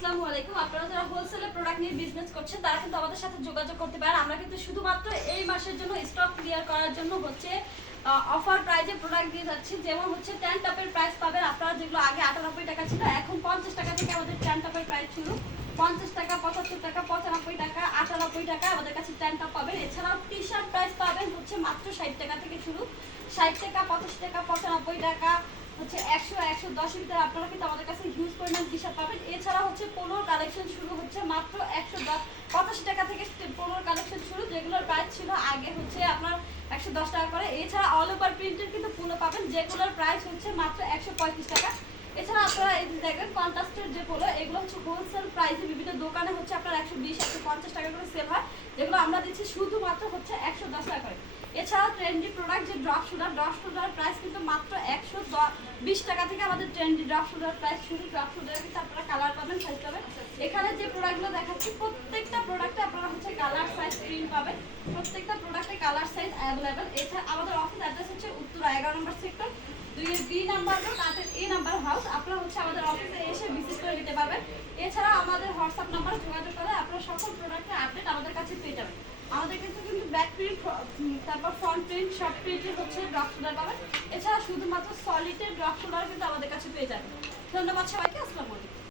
আসসালামু আলাইকুম। আপনারা যারা হোলসেলে প্রোডাক্ট নিয়ে বিজনেস করছেন, তারা কিন্তু আমাদের সাথে যোগাযোগ করতে পারেন। আমরা কিন্তু শুধুমাত্র এই মাসের জন্য স্টক ক্লিয়ার করার জন্য হচ্ছে অফার প্রাইজে প্রোডাক্ট দিয়ে যাচ্ছি। যেমন হচ্ছে টেন টপের প্রাইস পাবেন। আপনারা যেগুলো আগে আটানব্বই টাকা ছিল, এখন পঞ্চাশ টাকা থেকে আমাদের টেন টপের প্রাইস শুরু। পঞ্চাশ টাকা, পঁচাত্তর টাকা, পঁচানব্বই টাকা, আটানব্বই টাকা আমাদের কাছে টেন টপ পাবেন। এছাড়াও টি শার্ট প্রাইস পাবেন হচ্ছে মাত্র ষাট টাকা থেকে শুরু। ষাট টাকা, পঁচাশি টাকা, পঁচানব্বই টাকা, হচ্ছে একশো একশো দশের ভিতরে আপনারা কিন্তু আমাদের কাছে হিউজ পরিমাণ টি শার্ট পাবেন এছাড়া হচ্ছে পোলোর কালেকশন শুরু হচ্ছে মাত্র একশো পঁচাশি টাকা থেকে পোলোর কালেকশন শুরু, যেগুলোর প্রাইস ছিল আগে হচ্ছে আপনার একশো দশ টাকা করে। এছাড়া অল ওভার প্রিন্টের কিন্তু পোলো পাবেন, যেগুলোর প্রাইস হচ্ছে মাত্র একশো পঁয়ত্রিশ টাকা। এছাড়া আপনারা এই দেখবেন কন্ট্রাস্টের যে পোলো এগুলো হচ্ছে হোলসেল প্রাইসে বিভিন্ন দোকানে হচ্ছে আপনার একশো বিশ, একশো পঞ্চাশ টাকা করে সেল হয়, যেগুলো আমরা দিচ্ছি শুধুমাত্র হচ্ছে একশো দশ টাকা করে। এছাড়া ট্রেন্ডি প্রোডাক্ট যে drop shooter drop shooter price কিন্তু মাত্র একশো বিশ টাকা থেকে আমাদের ট্রেন্ডি ড্রপ শুটার প্রাইস শুরু। ড্রপ শুটার কিন্তু আপনারা কালার পাবেন সাইজ পাবেন। এখানে যে প্রোডাক্টগুলো দেখাচ্ছি, প্রত্যেকটা প্রোডাক্টে আপনারা হচ্ছে কালার সাইজ প্রিন্ট পাবেন। প্রত্যেকটা প্রোডাক্টে কালার সাইজ অ্যাভেলেবেল এছাড়া আমাদের অফিস অ্যাড্রেস হচ্ছে উত্তর এগারো নম্বর সেক্টর দুই বি নাম্বার রোড আটের এ নাম্বার হাউস আপনারা হচ্ছে আমাদের অফিসে এসে ভিজিট করে নিতে পারবেন। এছাড়া আমাদের হোয়াটসঅ্যাপ নাম্বারে যোগাযোগ করে আপনারা সকল প্রোডাক্টের আপডেট আমাদের কাছে পেয়ে যাবেন। আমাদের কাছে কিন্তু ব্যাক প্রিন্ট তারপর ফ্রন্ট প্রিন্ট শর্ট প্রিন্টের হচ্ছে ড্রপ শোল্ডার পাবেন। এছাড়া শুধুমাত্র সলিডের ড্রপ শোল্ডার কিন্তু আমাদের কাছে পেয়ে যাবেন। ধন্যবাদ সবাইকে, আসসালাম